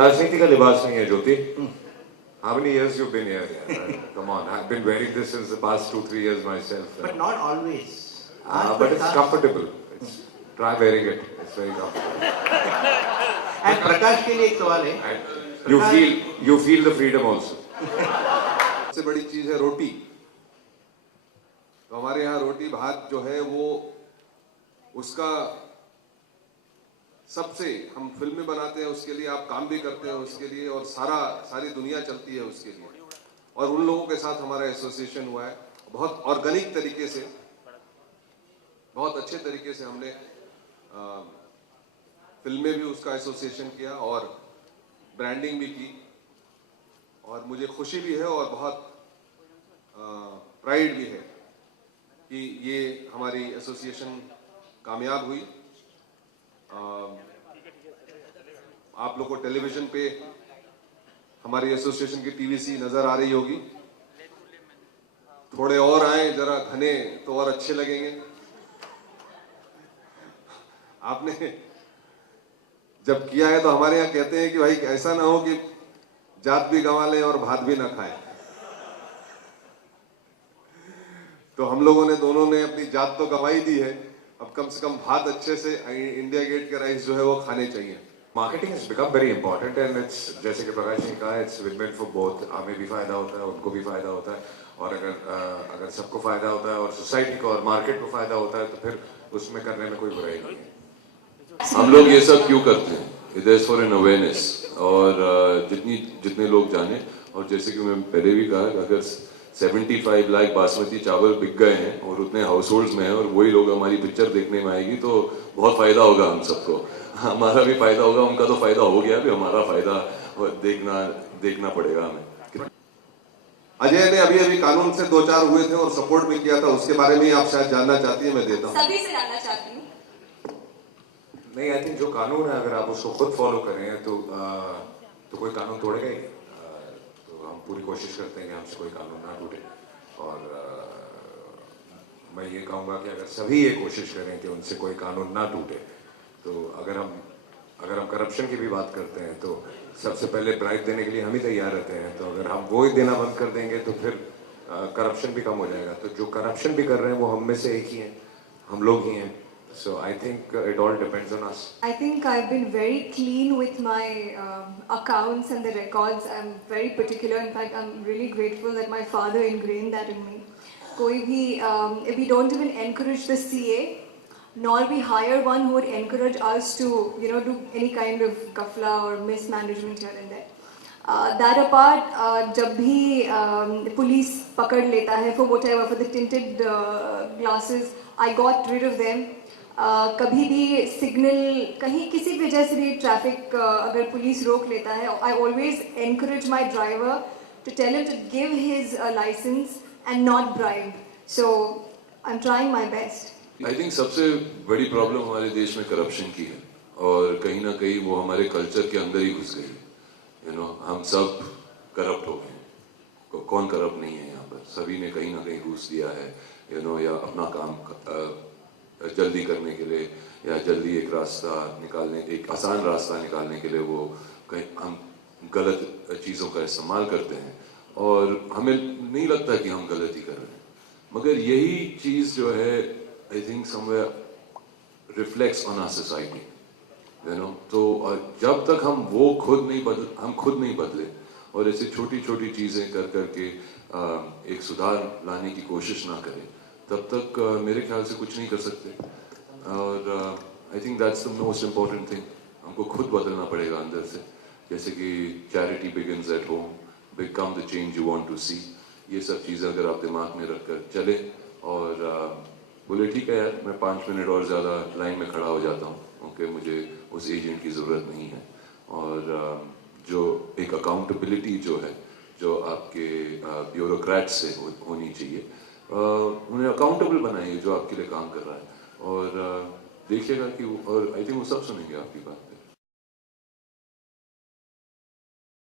राजनीति का लिबास नहीं है ज्योति। How many years you've been here? Come on, I've been wearing this since the past 2-3 years myself. But not always. But it's comfortable. Try wearing it. It's very comfortable. And प्रकाश के लिए एक सवाल है. You feel the freedom also. सबसे बड़ी चीज है रोटी. तो हमारे यहाँ रोटी भात जो है वो उसका सबसे हम फिल्में बनाते हैं उसके लिए, आप काम भी करते हैं उसके लिए, और सारी दुनिया चलती है उसके लिए. और उन लोगों के साथ हमारा एसोसिएशन हुआ है बहुत ऑर्गेनिक तरीके से, बहुत अच्छे तरीके से हमने फिल्में भी उसका एसोसिएशन किया और ब्रांडिंग भी की. और मुझे खुशी भी है और बहुत प्राइड भी है कि ये हमारी एसोसिएशन कामयाब हुई. आप लोग को टेलीविजन पे हमारी एसोसिएशन की टीवीसी नजर आ रही होगी. थोड़े और आए जरा घने तो और अच्छे लगेंगे. आपने जब किया है तो हमारे यहाँ कहते हैं कि भाई ऐसा ना हो कि जात भी गंवा लें और भात भी ना खाएं. तो हम लोगों ने दोनों ने अपनी जात तो गंवाई दी है, अब कम से कम भात अच्छे से इंडिया गेट के राइस जो है वो खाने चाहिए. Marketing has become very important and it's जैसे कि प्रकाश ने कहा, it's win-win for both. हमें भी फायदा होता है, उनको भी फायदा होता है, और अगर सबको फायदा होता है और सोसाइटी को और मार्केट को फायदा होता है तो फिर उसमें करने में कोई बुराई नहीं है. हम लोग ये सब क्यों करते हैं? It is for an awareness. और जितने लोग जाने, और जैसे कि मैं पहले भी कहा, अगर 75 लाख बासमती चावल बिक गए हैं और उतने हाउस होल्ड्स में हैं और वही लोग हमारी पिक्चर देखने में आएगी तो बहुत फायदा होगा हम सबको. हमारा भी फायदा होगा, उनका तो फायदा हो गया, अभी हमारा फायदा देखना पड़ेगा हमें. अजय ने अभी कानून से 2-4 हुए थे और सपोर्ट भी किया था, उसके बारे में आप शायद जानना चाहती है. मैं देता हूँ. सभी से जानना चाहती हूँ. नहीं, आई थिंक जो कानून है अगर आप उसको खुद फॉलो करें तो कोई कानून तोड़ेगा ही. तो हम पूरी कोशिश करते हैं कि हमसे कोई कानून ना टूटे. और मैं ये कहूँगा कि अगर सभी ये कोशिश करें कि उनसे कोई कानून ना टूटे, तो अगर हम करप्शन की भी बात करते हैं तो सबसे पहले ब्राइब देने के लिए हम ही तैयार रहते हैं. तो अगर हम वो ही देना बंद कर देंगे तो फिर करप्शन भी कम हो जाएगा. तो जो करप्शन भी कर रहे हैं वो हम में से एक ही हैं, हम लोग ही हैं. So I think it all depends on us. I think I've been very clean with my accounts and the records. I'm very particular. In fact, I'm really grateful that my father ingrained that in me. कोई भी, we don't even encourage the CA, nor we hire one who would encourage us to, do any kind of kafla or mismanagement here and there. That apart, जब भी police पकड़ लेता है for whatever, for the tinted glasses, I got rid of them. कभी भी signal कहीं किसी वजह से भी ट्रैफिक अगर पुलिस रोक लेता है, I always encourage my driver to tell him to give his licence and not bribe. So I am trying my best. I think सबसे बड़ी प्रॉब्लम हमारे देश में करप्शन की है, और कहीं ना कहीं वो हमारे कल्चर के अंदर ही घुस गई है. हम सब करप्ट हो गए. कौन करप्ट नहीं है यहाँ पर? सभी ने कहीं ना कहीं घूस दिया है, या अपना काम जल्दी करने के लिए, या जल्दी एक रास्ता निकालने, एक आसान रास्ता निकालने के लिए वो हम गलत चीज़ों का इस्तेमाल करते हैं. और हमें नहीं लगता कि हम गलत ही कर रहे हैं, मगर यही चीज़ जो है I think somewhere reflects on our society. तो जब तक हम खुद नहीं बदले और ऐसी छोटी छोटी चीज़ें करके एक सुधार लाने की कोशिश ना करें, तब तक मेरे ख्याल से कुछ नहीं कर सकते. और I think that's the most important thing. हमको खुद बदलना पड़ेगा अंदर से. जैसे कि charity begins at home, become the change you want to see. ये सब चीज़ें अगर आप दिमाग में रखकर चले और बोले ठीक है यार, मैं 5 मिनट और ज़्यादा लाइन में खड़ा हो जाता हूँ, ओके, मुझे उस एजेंट की ज़रूरत नहीं है. और जो एक अकाउंटेबिलिटी जो है, जो आपके ब्यूरोक्रेट से होनी चाहिए, उन्हें अकाउंटेबल बनाइए जो आपके लिए काम कर रहा है. और देखिएगा कि और आई थिंक वो सब सुनेंगे आपकी बात.